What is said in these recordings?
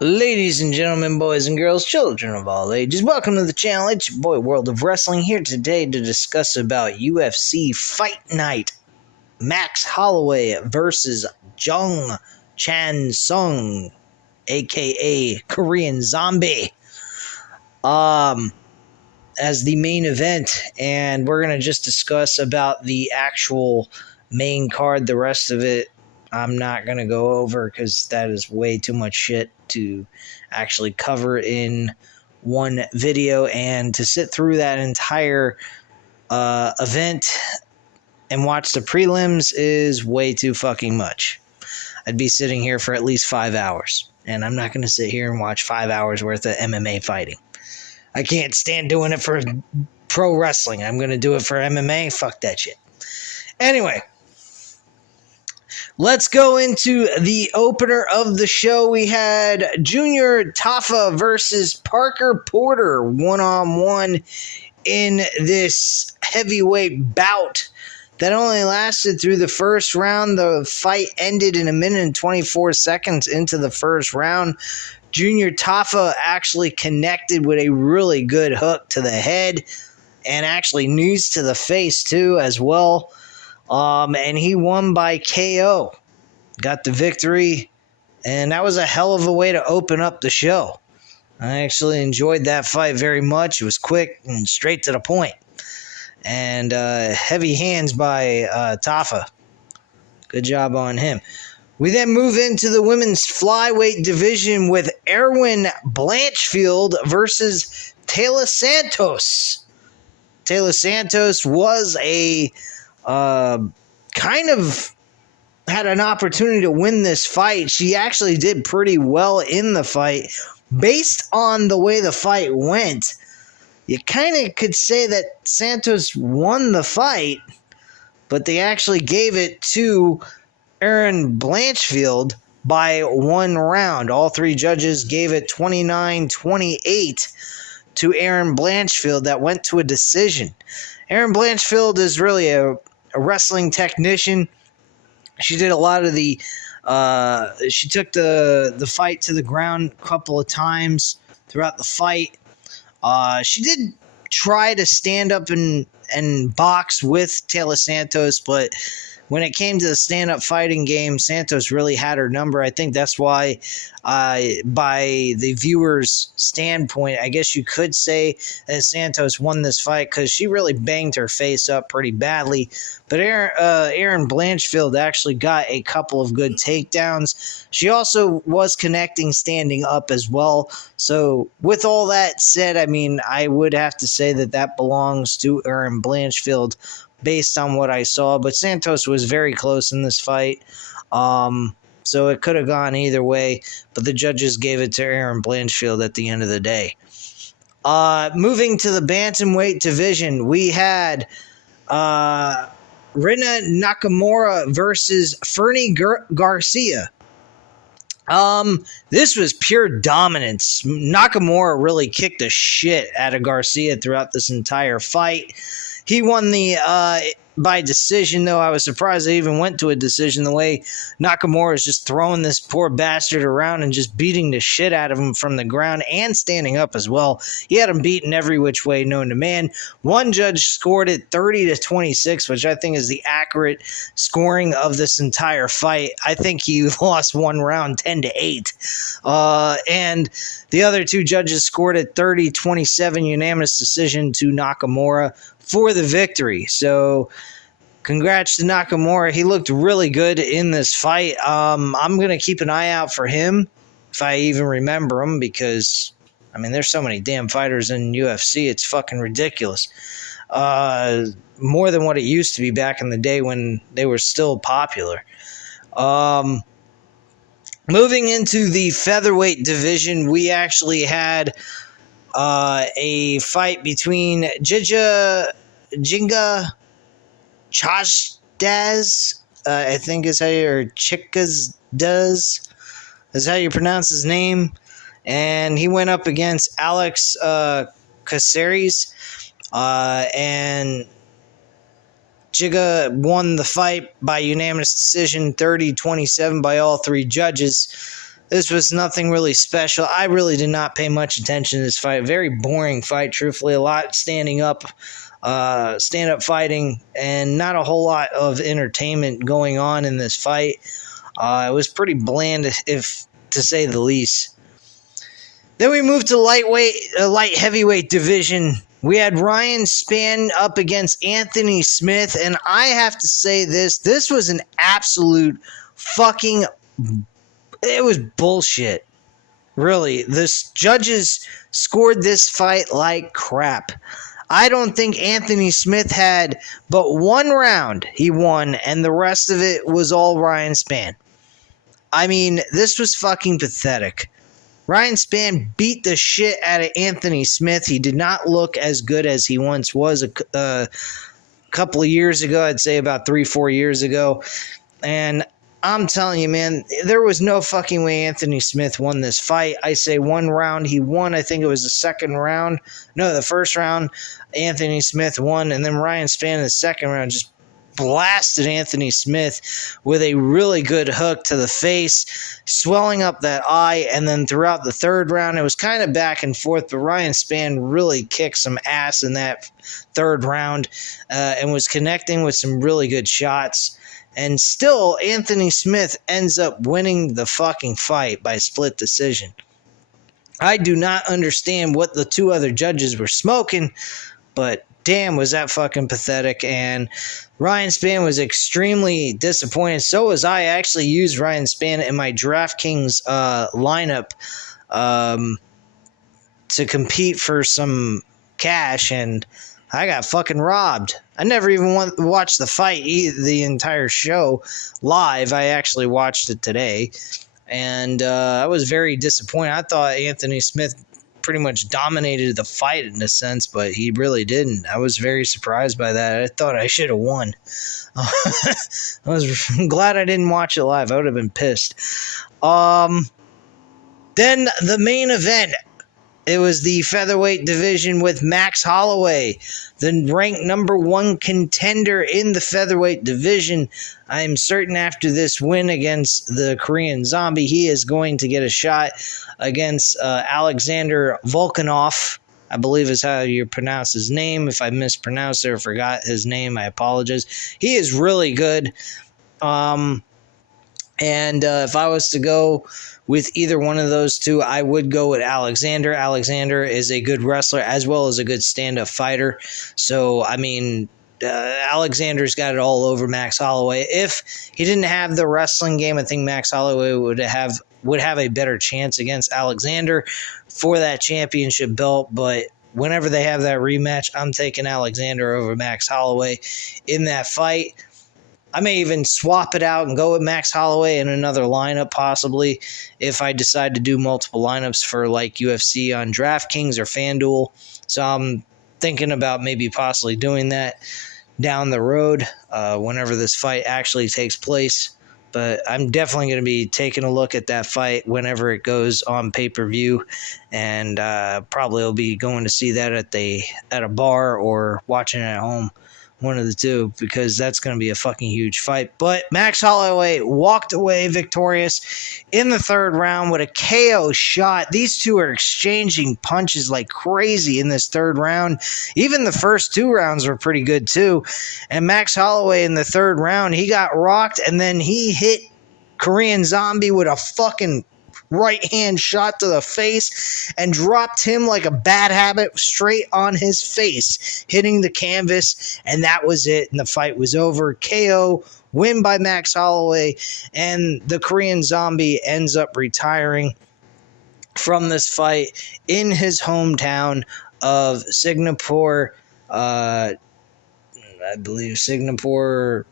Ladies and gentlemen, boys and girls, children of all ages, welcome to the channel. It's your boy World of Wrestling here today to discuss about UFC Fight Night. Max Holloway versus Jung Chan Sung, aka Korean Zombie, as the main event, and we're gonna just discuss about the actual main card. The rest of it I'm not going to go over because that is way too much shit to actually cover in one video, and to sit through that entire event and watch the prelims is way too fucking much. I'd be sitting here for at least 5 hours, and I'm not going to sit here and watch 5 hours worth of MMA fighting. I can't stand doing it for pro wrestling. I'm going to do it for MMA. Fuck that shit. Anyway, let's go into the opener of the show. We had Junior Tafa versus Parker Porter one-on-one in this heavyweight bout that only lasted through the first round. The fight ended in 1 minute and 24 seconds into the first round. Junior Tafa actually connected with a really good hook to the head and actually knees to the face too as well. And he won by KO. Got the victory, and that was a hell of a way to open up the show. I actually enjoyed that fight very much. It was quick and straight to the point. And heavy hands by Tafa. Good job on him. We then move into the women's flyweight division with Erwin Blanchfield versus Taylor Santos. Taylor Santos was a kind of had an opportunity to win this fight. She actually did pretty well in the fight. Based on the way the fight went, you kind of could say that Santos won the fight, but they actually gave it to Erwin Blanchfield by 1 round. All 3 judges gave it 29-28 to Erwin Blanchfield. That went to a decision. Erwin Blanchfield is really a wrestling technician. She did a lot of the she took the fight to the ground a couple of times throughout the fight. She did try to stand up and box with Taylor Santos, but when it came to the stand-up fighting game, Santos really had her number. I think that's why, by the viewer's standpoint, I guess you could say that Santos won this fight because she really banged her face up pretty badly. But Erwin Blanchfield actually got a couple of good takedowns. She also was connecting standing up as well. So with all that said, I mean, I would have to say that that belongs to Erwin Blanchfield based on what I saw, but Santos was very close in this fight, so it could have gone either way, but the judges gave it to Erwin Blanchfield at the end of the day. Moving to the bantamweight division, we had Rina Nakamura versus Fernie Garcia. This was pure dominance. Nakamura really kicked the shit out of Garcia throughout this entire fight. He won the by decision, though. I was surprised they even went to a decision, the way Nakamura is just throwing this poor bastard around and just beating the shit out of him from the ground and standing up as well. He had him beaten every which way known to man. One judge scored it 30-26, which I think is the accurate scoring of this entire fight. I think he lost 1 round 10-8. And the other 2 judges scored it 30-27 unanimous decision to Nakamura for the victory. So congrats to Nakamura. He looked really good in this fight. I'm going to keep an eye out for him, if I even remember him, because, I mean, there's so many damn fighters in UFC. It's fucking ridiculous. More than what it used to be back in the day when they were still popular. Moving into the featherweight division, we actually had a fight between Jinga Chashdaz, I think is how you, or Chickas does, is how you pronounce his name, and he went up against Alex Caceres, and Jiga won the fight by unanimous decision, 30-27 by all 3 judges. This was nothing really special. I really did not pay much attention to this fight. Very boring fight, truthfully. A lot stand-up fighting, and not a whole lot of entertainment going on in this fight. It was pretty bland, if to say the least. Then we moved to light heavyweight division. We had Ryan Spann up against Anthony Smith, and I have to say this was an absolute fucking, it was bullshit. Really, the judges scored this fight like crap. I don't think Anthony Smith had but one round he won, and the rest of it was all Ryan Spann. I mean, this was fucking pathetic. Ryan Spann beat the shit out of Anthony Smith. He did not look as good as he once was a couple of years ago. I'd say about 3-4 years ago. And I'm telling you, man, there was no fucking way Anthony Smith won this fight. I say one round he won. I think it was the second round. No, the first round Anthony Smith won. And then Ryan Spann in the second round just blasted Anthony Smith with a really good hook to the face, swelling up that eye. And then throughout the third round, it was kind of back and forth, but Ryan Spann really kicked some ass in that third round and was connecting with some really good shots. And still, Anthony Smith ends up winning the fucking fight by split decision. I do not understand what the two other judges were smoking, but damn, was that fucking pathetic. And Ryan Spann was extremely disappointed. So was I. I actually used Ryan Spann in my DraftKings lineup to compete for some cash, and I got fucking robbed. I never even watched the fight, the entire show live. I actually watched it today, and I was very disappointed. I thought Anthony Smith pretty much dominated the fight in a sense, but he really didn't. I was very surprised by that. I thought I should have won. I'm glad I didn't watch it live. I would have been pissed. Then the main event. It was the featherweight division with Max Holloway, the ranked number 1 contender in the featherweight division. I am certain after this win against the Korean Zombie, he is going to get a shot against Alexander Volkanov, I believe is how you pronounce his name. If I mispronounced it or forgot his name, I apologize. He is really good. And if I was to go with either one of those two, I would go with Alexander. Alexander is a good wrestler as well as a good stand-up fighter. So, I mean, Alexander's got it all over Max Holloway. If he didn't have the wrestling game, I think Max Holloway would have a better chance against Alexander for that championship belt. But whenever they have that rematch, I'm taking Alexander over Max Holloway in that fight. I may even swap it out and go with Max Holloway in another lineup possibly if I decide to do multiple lineups for like UFC on DraftKings or FanDuel. So I'm thinking about maybe possibly doing that down the road whenever this fight actually takes place. But I'm definitely going to be taking a look at that fight whenever it goes on pay-per-view, and probably will be going to see that at a bar or watching it at home. One of the two, because that's going to be a fucking huge fight. But Max Holloway walked away victorious in the third round with a KO shot. These two are exchanging punches like crazy in this third round. Even the first 2 rounds were pretty good too. And Max Holloway in the third round, he got rocked, and then he hit Korean Zombie with a fucking right hand shot to the face and dropped him like a bad habit straight on his face, hitting the canvas, and that was it, and the fight was over. KO, win by Max Holloway, and the Korean Zombie ends up retiring from this fight in his hometown of Singapore, I believe Singapore,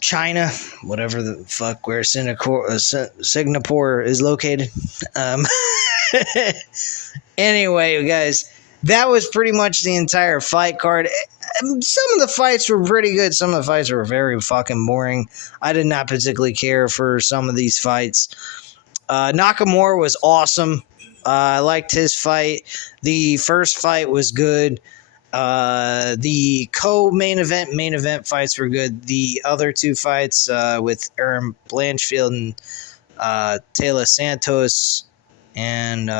China, whatever the fuck, where Singapore is located. Anyway, guys, that was pretty much the entire fight card. Some of the fights were pretty good. Some of the fights were very fucking boring. I did not particularly care for some of these fights. Nakamura was awesome. I liked his fight. The first fight was good. The main event fights were good. The other two fights with Aaron Blanchfield and Taylor Santos and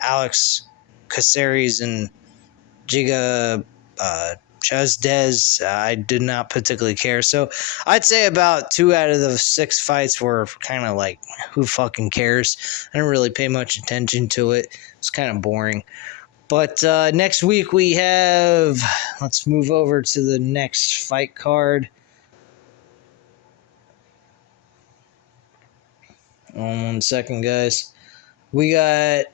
Alex Caceres and Giga Chazdez, I did not particularly care. So I'd say about 2 out of the 6 fights were kind of like, who fucking cares? I didn't really pay much attention to it. It's kind of boring. But next week we have, let's move over to the next fight card. One second, guys. We got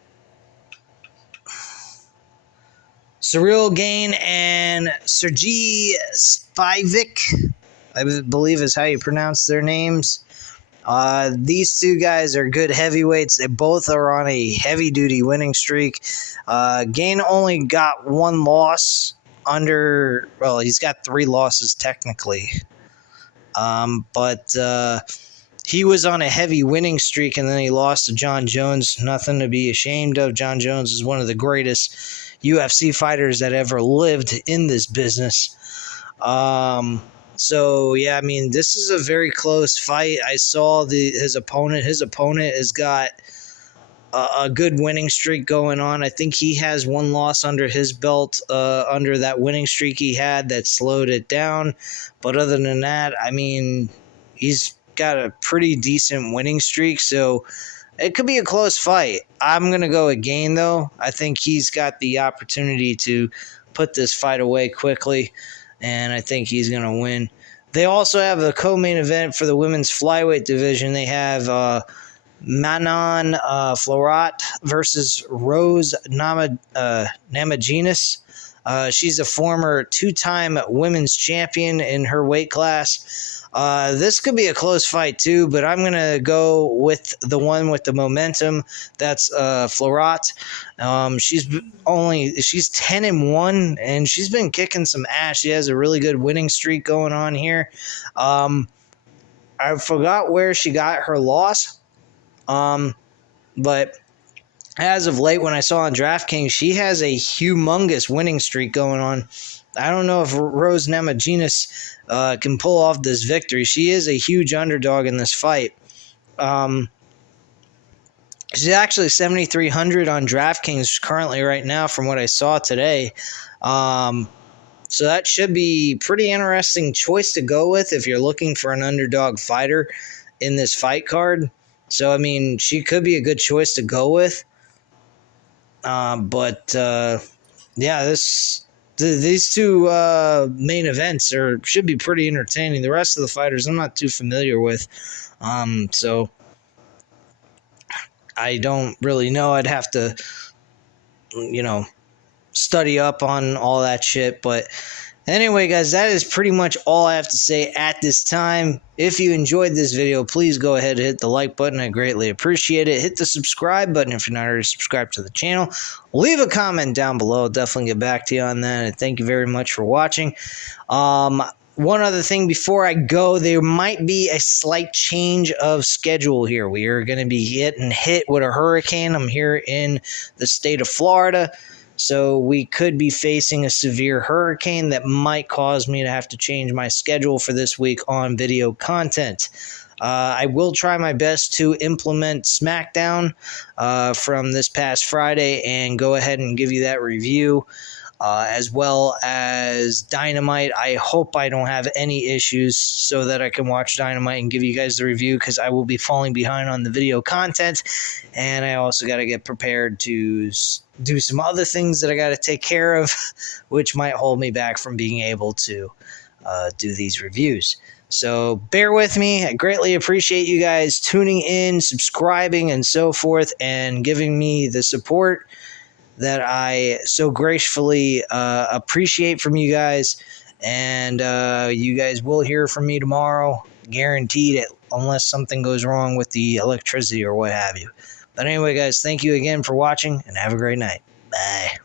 Cyril Gain and Sergey Spivak, I believe is how you pronounce their names. These two guys are good heavyweights. They both are on a heavy-duty winning streak. Gain only got 1 loss he's got 3 losses technically. But he was on a heavy winning streak, and then he lost to John Jones. Nothing to be ashamed of. John Jones is one of the greatest UFC fighters that ever lived in this business. So, yeah, I mean, this is a very close fight. I saw his opponent. His opponent has got a good winning streak going on. I think he has 1 loss under his belt, under that winning streak he had that slowed it down. But other than that, I mean, he's got a pretty decent winning streak, so it could be a close fight. I'm going to go with Gain, though. I think he's got the opportunity to put this fight away quickly, and I think he's going to win. They also have the co-main event for the women's flyweight division. They have Manon Florat versus Rose Namajunas. She's a former 2-time women's champion in her weight class. This could be a close fight too, but I'm going to go with the one with the momentum. That's Florat. She's 10-1, and she's been kicking some ass. She has a really good winning streak going on here. I forgot where she got her loss. But as of late, when I saw on DraftKings, she has a humongous winning streak going on. I don't know if Rose Namajunas can pull off this victory. She is a huge underdog in this fight. She's actually 7,300 on DraftKings currently right now from what I saw today. So that should be pretty interesting choice to go with if you're looking for an underdog fighter in this fight card. So, I mean, she could be a good choice to go with. Yeah, these two main events should be pretty entertaining. The rest of the fighters I'm not too familiar with. So I don't really know. I'd have to, study up on all that shit. But anyway, guys, that is pretty much all I have to say at this time. If you enjoyed this video, please go ahead and hit the like button. I greatly appreciate it. Hit the subscribe button if you're not already subscribed to the channel. Leave a comment down below. I'll definitely get back to you on that. And thank you very much for watching. One other thing before I go, there might be a slight change of schedule here. We are going to be getting hit with a hurricane. I'm here in the state of Florida. So we could be facing a severe hurricane that might cause me to have to change my schedule for this week on video content. I will try my best to implement SmackDown from this past Friday and go ahead and give you that review, as well as Dynamite. I hope I don't have any issues so that I can watch Dynamite and give you guys the review, because I will be falling behind on the video content, and I also got to get prepared to do some other things that I got to take care of, which might hold me back from being able to do these reviews. So bear with me. I greatly appreciate you guys tuning in, subscribing, and so forth, and giving me the support that I so gracefully appreciate from you guys. And you guys will hear from me tomorrow, guaranteed, unless something goes wrong with the electricity or what have you. But anyway, guys, thank you again for watching, and have a great night. Bye.